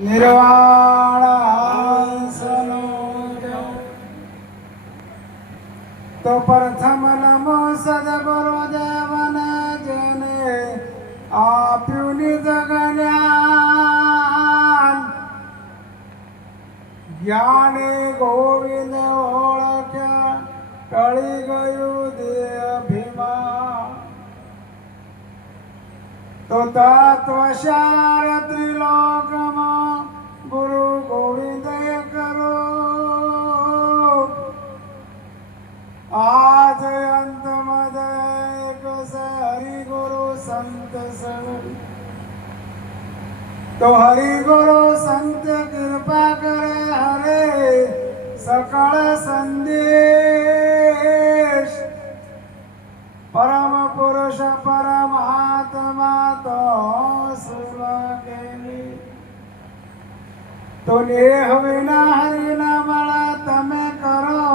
નિર્વાણાસનો તો પ્રથમ નમો સદગુરુદેવને જેને આપ્યું નિજ જ્ઞાન જ્ઞાને ગોવિંદ ઓળખ્યા ટળી ગયું દેહ અભિમાન તો તત્વસાર ત્રિલોકમાં ગુરુ ગોવિંદ કરો આજ અંત મદક હરિ ગુરુ સંત સણ તો હરિ ગુરુ સંત કૃપા કરે હરે સકળ સંદેશ પરમ પુરુષ પરમાત્મા તો સુરકેલી તો નેહ વિના હરિ ના મળે તમે કરો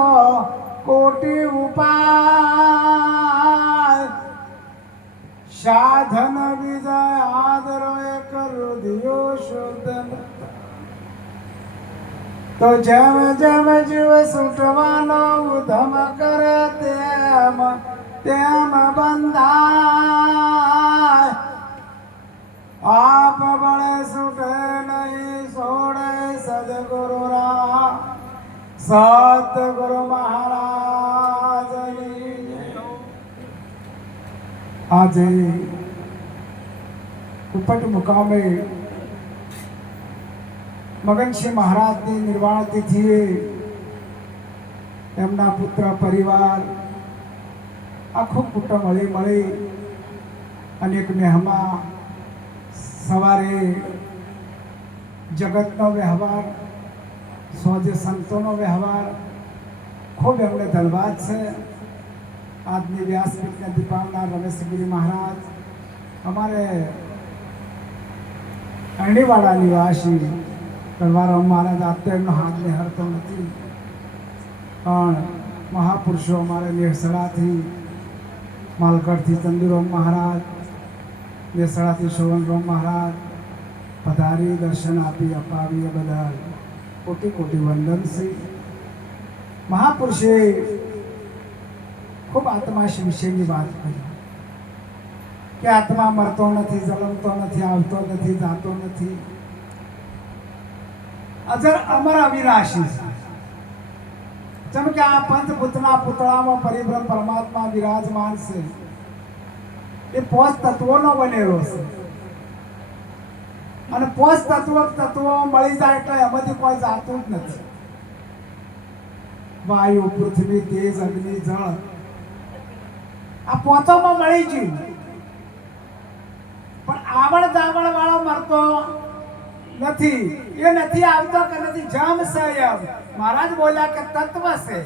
કોટી ઉપાય સાધન વિજય આદરો એક રુધિયો શુદ્ધ તો જેમ જેમ જીવ છૂટવાનો ઉધમ કરે તેમ તેમ બંધાય આપ બળે છૂટે નહીં છોડે સદગુરુ રા સતગુરુ મહારાજની આજે કુપટ મુકામે મગનસિંહ મહારાજની નિર્વાણ તિથિએ એમના પુત્ર પરિવાર આખું કુટુંબ હળી મળી અનેક મહેમા સવારે જગતનો વ્યવહાર સોજે સંતોનો વ્યવહાર ખૂબ એમને ધન્યવાદ છે આજની વ્યાસપીઠને દીપાવનાર રમેશગીરી મહારાજ અમારે અરણીવાડા નિવાસી કડવારામ મહારાજ આપતે એમનો હાથ નિહારતો નથી પણ મહાપુરુષો અમારે નેસડાથી માલકડથી ચંદુરામ મહારાજ નેસડાથી શોવનરામ મહારાજ પધારી દર્શન આપી અપાવી બદલ કોટી કોટી વંદન છે મહાપુરુષે ખૂબ આત્મા વિશેની વાત કરી કે આત્મા મરતો નથી જલમતો નથી આવતો નથી જાતો નથી અજર અમર અવિનાશી છે જેમ કે આ પંચભૂતના પૂતળામાં પરિબ્રહ્મ પરમાત્મા વિરાજમાન છે એ પોષ તત્વોનો બનેલો છે અને પોષ તત્વો મળી જાય એટલે એમાંથી કોઈ જાતું જ નથી વાયુ પૃથ્વી તેજ અગ્નિ જળ આ પોતોમાં મળી ગયું પણ આવડ જાવડ વાળો મરતો નથી એ નથી આવતો કે નથી જમ સંયમ મહારાજ બોલ્યા કે તત્વ છે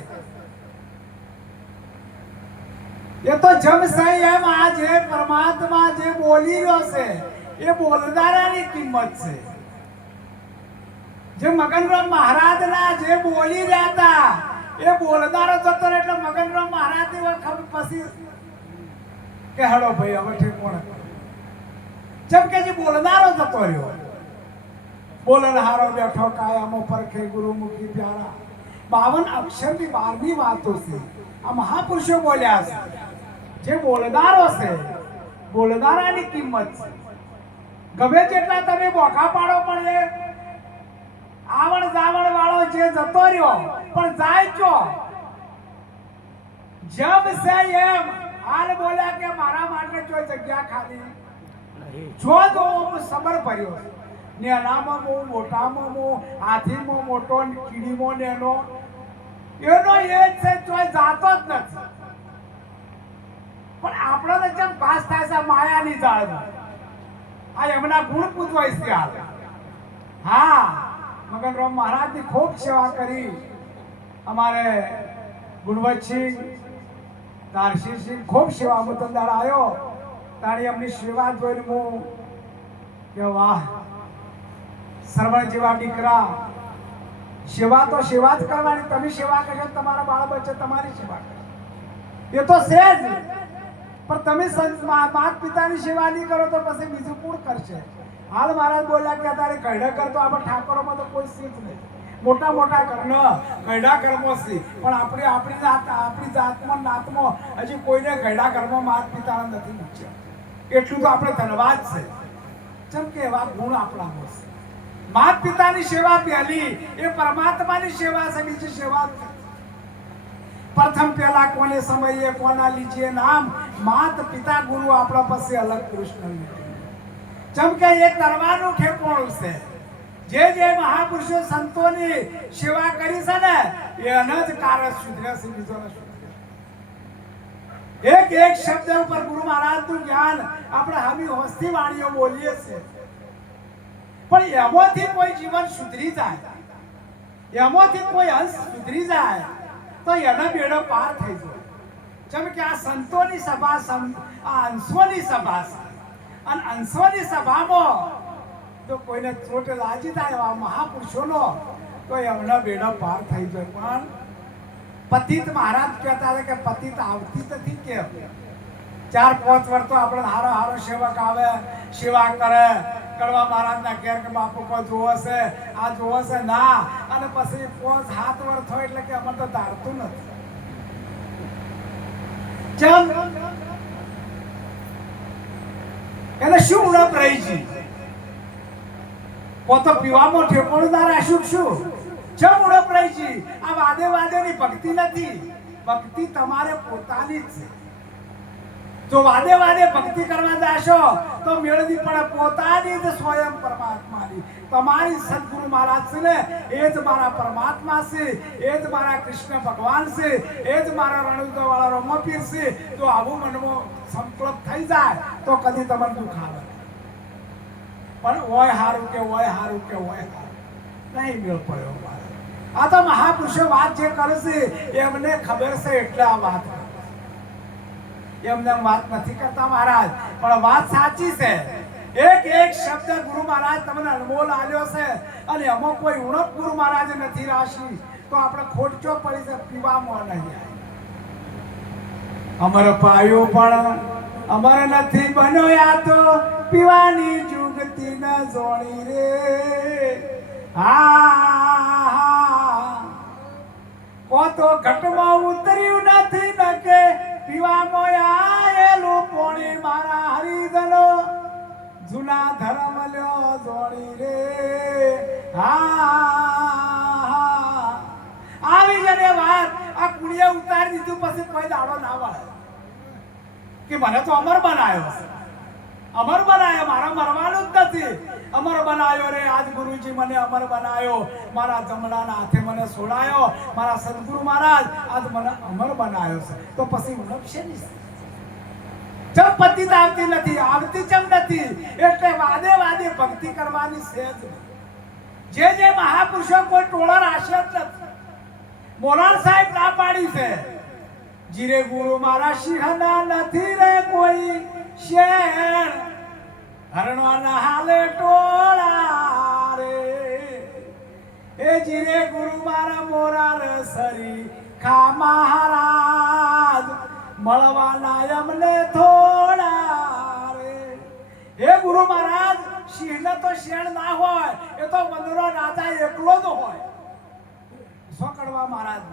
એ તો જમ સંયમ આ જે પરમાત્મા જે બોલી રહ્યો છે એ બોલનારાની કિંમત છે જે મગનરામ મહારાજના જે બોલી રહ્યા હતા એ બોલનારો જતો એટલે મગનરામ મહારાજ ની ખબર પછી કે હડો ભાઈ હવે ઠેકોણ જેમ કે જે બોલનારો જતો રહ્યો બોલનહારો બેઠો કાયમો પરખે ગુરુમુખી પ્યારા 52 અક્ષરની 12મી વાતો છે આ મહાપુરુષો બોલ્યા છે જે બોલનારો છે બોલનારાની કિંમત છે ગમે જેટલા તમે બોખા પાડો પણ એ આવણ જાવણ વાળો જે જતો રહ્યો પણ જાય ચો જબ છે એમ હાલ બોલ્યા કે મારા માટે જો જગ્યા ખાલી જો તો સમર ભર્યો નેનામાં મો મોટામાં મો હાથીમાં મોટો કીડીમાં નેનો એનો એ જ છે તોય જાતો જ નથી પણ આપણને જેમ પાસ થાય છે માયાની જાળમાં આ એમના ગુણ પૂજવાય છે હાલ હા મગનરામ મહારાજની ખૂબ સેવા કરી અમારે ગુણવંતસિંહ તારસીસિંહ ખૂબ સેવા મુતંદાર આવ્યો તારી એમની સેવા જોઈને હું કે વાહ સરવણ જેવા દીકરા સેવા તો સેવા જ કરવાની તમે સેવા કરશો તમારા બાળ બચ્ચે તમારી સેવા કરશે એ તો છે જ પણ તમે માતા પિતાની સેવા નહીં કરો તો પછી બીજું કોણ કરશે હાલ મહારાજ બોલ્યા કે તારે કૈડા કરતો આપણે ઠાકોરોમાં તો કોઈ સીટ નહીં, મોટા મોટા કર્મ કૈડા કર્મો છે, પણ આપણી જાતમાં નાતમાં હજી કોઈને કૈડા કર્મ માત પિતાને નથી મૂક્યા. એટલું તો આપણે ધન્યવાદ છે. જેમ કે એવા ગુણ આપણામાં છે. માત પિતાની સેવા પહેલી, એ પરમાત્માની સેવા છે, બીજી સેવા પ્રથમ પહેલા કોને સમયે કોના લીજીએ નામ, માત પિતા ગુરુ આપણા પાસે અલગ કૃષ્ણ. જેમ કે એ તરવાનું ઠેકોણું છે. જે મહાપુરુષો સંતોની સેવા કરી છે ને એના જ કારણ સુધરે છે, બીજો ન સુધરે. એક એક શબ્દ ઉપર ગુરુ મહારાજનું જ્ઞાન આપણે હમી હોસ્તી વાણીઓ બોલીએ છીએ, પણ એમાંથી કોઈ જીવન સુધરી જાય, એમાંથી કોઈ અંશ સુધરી જાય તો એનો બેડો પાર થઈ જાય. જેમ કે આ સંતોની સભા, આ અંશોની સભા છે, અને અંશોની સભામાં તો કોઈને ચોટ લાગી જાય આ મહાપુરુષોનો તો એમનો બેડો પાર થઈ જાય. પણ પતિત મહારાજ કહેતા હતા કે પતિત આવતી નથી, કેમ 4-5 વર્ષ તો આપણે હારો હારો સેવક આવે, સેવા કરે, કડવા મહારાજના ઘેર કે બાપુ કોઈ જોવો છે, આ જોવો છે ના, અને પછી 5-7 વર્ષ થાય એટલે કે અમને તો ધારતું નથી. ચમ એને શું ઉણપ રહી છે? પોતો પીવામાં ઠેકોણું ના રાખ્યું શું? ચમ ઉણપ રહી છે? આ વાદેની ભક્તિ નથી, ભક્તિ તમારે પોતાની જ છે. જો વાદે ભક્તિ કરવા જશો તો મેળવી પડે પોતાની જ સ્વયં પરમાત્માની. તમારી સદગુરુ મહારાજ છે ને એ જ મારા પરમાત્મા છે, એ જ મારા કૃષ્ણ ભગવાન છે, એ જ મારા રણુદા વાળા રમપીર છે. જો આવું મનમાં સંકલ્પ થઈ જાય તો કદી તમને દુઃખ આવે, પણ ઓય હારું કે ઓય હારું કે ઓય હારું નહીં મેળ પડ્યો. આ તો મહાપુરુષો વાત જે કરે છે એમને ખબર છે એટલે આ વાત કરે. એમને વાત નથી કરતા મહારાજ, પણ વાત સાચી છે. એક એક શબ્દ ગુરુ મહારાજ તમને અનમોલ આલ્યો છે, અને એમાં કોઈ ઉણપ ગુરુ મહારાજે નથી રાશી તો આપણે ખોટચો પડી છે, પીવામાં નહીં. અમર પાયો પણ અમર નથી બન્યો, આ તો પીવાની જુગતી ન જોણી રે. હા કો તો ઘટમાં ઉતર્યું નથી ન કે પીવામાં આયેલું પોણી, મારા હરિજનો જૂના ધર્મ લ્યો જોણી રે. હા આવી જને વાત આ કુડિયા ઉતારી દીધું પછી કોઈ દાડો ના વળે કે મને તો અમર બનાવ્યો છે, અમર બનાવ્યો, મારા મરવાનું જ નથી. અમર બનાવ્યો રે આજ ગુરુજી મને અમર બનાવ્યો, મારા જમણાના હાથે મને છોડાયો, મારા સદગુરુ મહારાજ આજ મને અમર બનાવ્યો છે. તો પછી ઉણપશે નહીં. જબ પતિત આવતી નથી, આવતી ચમ નથી, એટલે વાદે ભક્તિ કરવાની સહેજ. જે મહાપુરુષો કોઈ ટોળા રાશે જ નથી. મોરાર સાહેબ ના પાડી છે, જીરે ગુરુ મારા સિંહના નથી રે કોઈ શેર, હરણવાના હાલે ટોળા રે. એ જીરે ગુરુ મારા મોરાર સરી ખા મહારાજ, મળવાના અમને થોડા રે. એ ગુરુ મહારાજ સિંહને તો શેણ ના હોય, એ તો મંદિરો રાજા એકલો જ હોય. શું કડવા મહારાજ?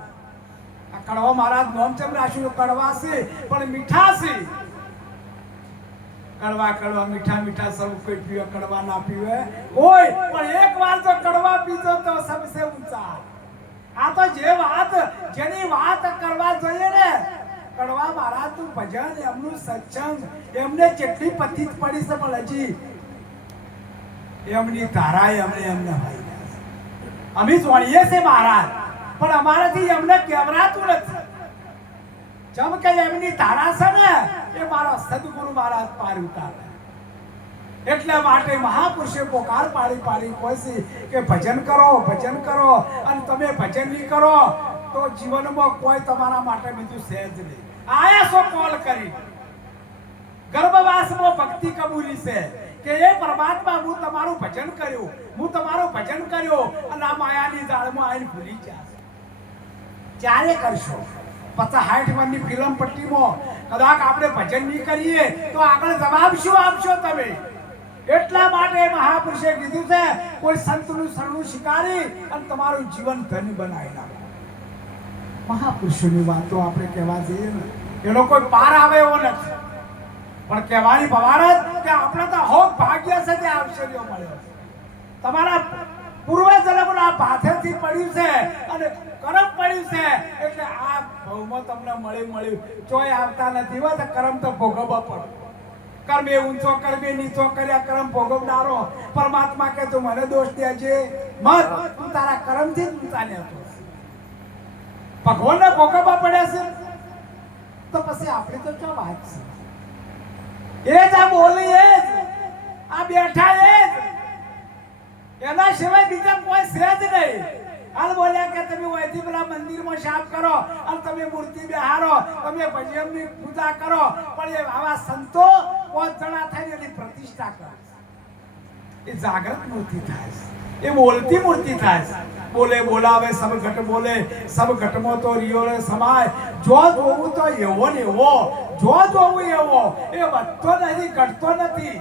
આ કડવા મહારાજ નોમ ચમ રાખ્યું? કડવા છે પણ મીઠા છે. કડવા મીઠા સૌ કોઈ પીવે, કડવા ના પીવે કોઈ, પણ એક વાર જો કડવા પીજો તો સબસે ઊંચા. આ તો જે વાત જેની વાત કરવા જોઈએ ને, કડવા મહારાજ નું ભજન, એમનું સત્સંગ, એમને જેટલી પતિત પડી છે પણ હજી એમની ધારાએ એમને અમે જોડીએ છે મહારાજ, પણ અમારાથી એમને કેવરાતું નથી. જેમ કે એમની ધારા છે ને એ મારા સદગુરુ મહારાજ પાર ઉતારે. એટલે માટે મહાપુરુષે પોકાર પાડી કોઈ કે ભજન કરો, અને તમે ભજન નહીં કરો તો જીવનમાં કોઈ તમારા માટે બીજું સહેજ નહીં. આયા સો કોલ કરી ગર્ભવાસમાં ભક્તિ કબૂલી છે કે એ પરમાત્મા હું તમારું ભજન કર્યું, અને આ માયાની જાળમાં આવીને ભૂલી ગયા. ક્યારે કરશો? 50-60 વર્ષની ફિલ્મ પટ્ટીમાં કદાચ આપણે ભજન નહીં કરીએ તો આગળ જવાબ શું આપશો તમે? એટલા માટે મહાપુરુષે કીધું છે કોઈ સંતનું શરણું શિકારી અને તમારું જીવન ધન્ય બનાવી નાખો. મહાપુરુષોની વાતો આપણે કહેવા જઈએ ને એનો કોઈ પાર આવે એવો નથી, પણ કહેવાની ભવારત કે આપણે તો હો ભાગ્ય છે તે આવશ્યર્યો મળ્યો છે. તમારા પૂર્વજન્મના ભાથેથી પડ્યું છે અને કરમ પડ્યું છે એટલે આ ભવમાં તમને મળ્યું ચોય આવતા નથી. હોય તો કરમ તો ભોગવવા પડે. કર્મે ઊંચો કર્મે નીચો કર્યા કરમ ભોગવનારો પરમાત્મા કે તું મને દોષ દેજે મત, તું તારા કર્મથી જ ઊંચા લેતો ભગવાનને ભોગવવા પડે છે તો પછી આપણે તો શું વાત છે? એ જ આ બોલી એ જ આ બેઠા એ જ એના સિવાય બીજા કોઈ છે જ નહીં. હાલ બોલ્યા કે તમે વૈથી પેલા મંદિરમાં સાફ કરો અને તમે મૂર્તિ બેહારો, તમે ભજનની પૂજા કરો, પણ એ આવા સંતો 5 જણા થઈને એની પ્રતિષ્ઠા કરે. એ જાગૃત મૂર્તિ થાય છે, એ બોલતી મૂર્તિ થાય છે. બોલે બોલાવે સબ ઘટ બોલે, સબ ઘટમાં તો રિયોળે સમાય. જો જોવું તો એવો ને એવો, જો જોવું એવો, એ વધતો નથી ઘટતો નથી.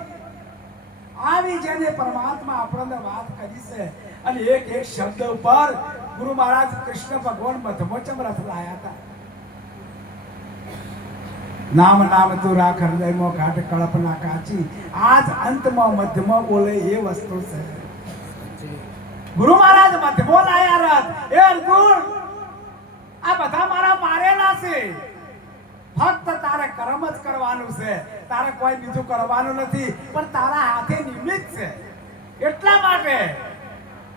આવી જેને પરમાત્મા આપણને વાત કરી છે અને એક એક શબ્દ ઉપર ગુરુ મહારાજ કૃષ્ણ ભગવાન મધમોચમ રથ લાયા હતા. નામ નામ તું રાખ હૃદયમાં ઘાટ કલ્પના કાચી. આજ અંતમાં મધ્યમાં બોલે એ વસ્તુ છે. ગુરુ મહારાજ મધ્યમો લાયા રથ. એ અર્જુન આ બધા મારા મારેલા છે, ફક્ત તારે કર્મ જ કરવાનું છે, તારે કોઈ બીજું કરવાનું નથી, પણ તારા હાથે નિમિત્ત છે. એટલા માટે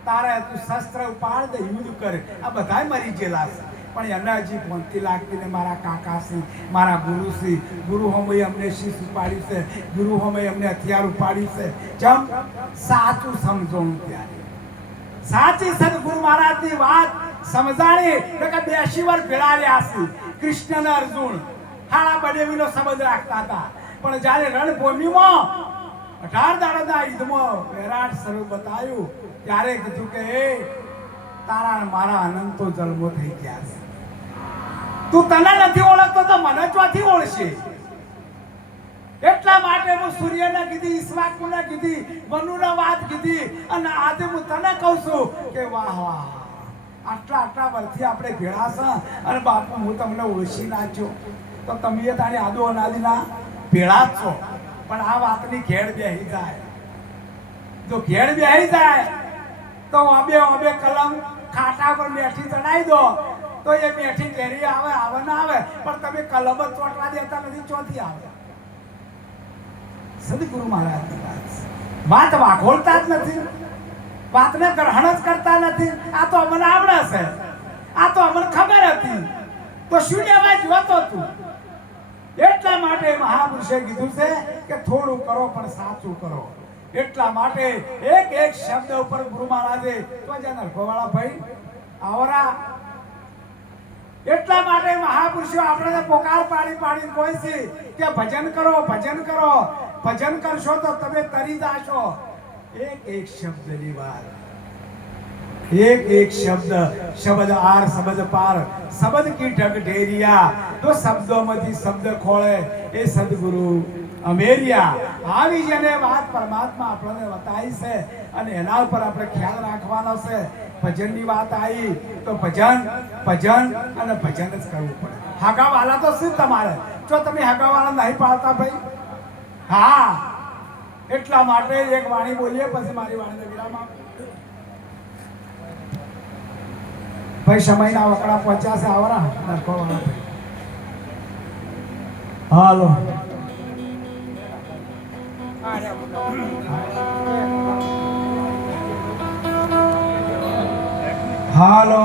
તારે તું શસ્ત્ર ઉપાડ દે, યુદ્ધ કર. આ બધાય મરી ગયેલા છે, પણ એને હજી પહોંચતી લાગતી ને મારા કાકા છે, મારા ગુરુ છે. ગુરુ હમે અમને શીશ ઉપાડ્યું છે, ગુરુ હમે અમને હથિયાર ઉપાડ્યું છે. જેમ સાચું સમજવું ત્યારે સાચી સદગુરુ મહારાજની વાત સમજાણી કે 82 વર્ષ ભેળા રહ્યા છે. કૃષ્ણ અને અર્જુન હાડા બનેવીનો સંબંધ રાખતા હતા, પણ જ્યારે રણભૂમિમાં 18 દાડાના યુદ્ધમાં વિરાટ સ્વરૂપ બતાવ્યું ત્યારે કીધું કે એ તારા મારા અનંતો જન્મો થઈ ગયા છે. તું તને નથી ઓળખતો તો મને ચોથી ઓળખશે. એટલા માટે હું સૂર્યને કીધી, ઈશ્વાકુને કીધી, મનુને વાત કીધી અને આજે હું તને કહું છું કે વાહ વાહ, આટલા વર્ષથી આપણે ભેળા છે અને બાપુ હું તમને ઓળખી નાખ્યો તો તમે તારી આદો અનાદિના ભેળા જ છો. પણ આ વાતની ઘેડ બેહી જાય, જો ઘેડ બેહી જાય તો અબે કલમ ખાટા પર મેઠી ચડાવી દો તો એ મેઠી ઘેરી આવે ના આવે, પણ તમે કલમ જ ચોટવા દેતા નથી, ચોથી આવે. સદગુરુ મહારાજની વાત વાઘોળતા જ નથી, વાતને ગ્રહણ જ કરતા નથી. આ તો અમને આવડે છે, આ તો અમને ખબર હતી, તો શું લેવા જોતો તું? એટલા માટે મહાપુરુષે કીધું છે કે થોડું કરો પણ સાચું કરો. એટલા માટે એક એક શબ્દ ઉપર ગુરુ મહારાજે તો જ્યાં નરખોવાળા ભાઈ આવરા. એટલા માટે મહાપુરુષો આપણે પોકાર પાડી કોઈ છે કે ભજન કરો, ભજન કરો, ભજન કરશો તો તમે તરી જાશો. એક એક શબ્દની વાત, એક એક શબ્દ, શબ્દ આર શબ્દ પાર, શબ્દ કી ઢગ ઢેરિયા. તો શબ્દોમાંથી શબ્દ ખોળે એ સદગુરુ અમેરિયા. આવી જેને વાત પરમાત્મા આપણને બતાવી છે અને એના ઉપર આપણે ખ્યાલ રાખવાનો છે. ભજનની વાત આવી તો ભજન અને ભજન જ કરવું પડે. હગાવાલા તો શું તમારે? જો તમે હગાવાલા નહીં પાડતા ભાઈ, હા, એટલા માટે એક વાણી બોલીએ પછી મારી વાણીને વિરામ આપો. ભાઈ સમયના વકડા પહોંચ્યા છે આવરા નરખોવાળા ભાઈ. હાલો હાલો